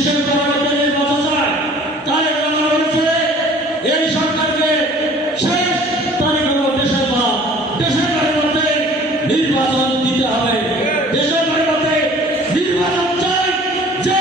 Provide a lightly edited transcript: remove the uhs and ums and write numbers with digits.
ডিসেম্বরের মধ্যে নির্বাচন চায়, তাই আমরা বলছি এই সরকারকে শেষ তারিখের মধ্যে ডিসেম্বরের মধ্যে নির্বাচন দিতে হবে। ডিসেম্বরের মধ্যে নির্বাচন চাই, যে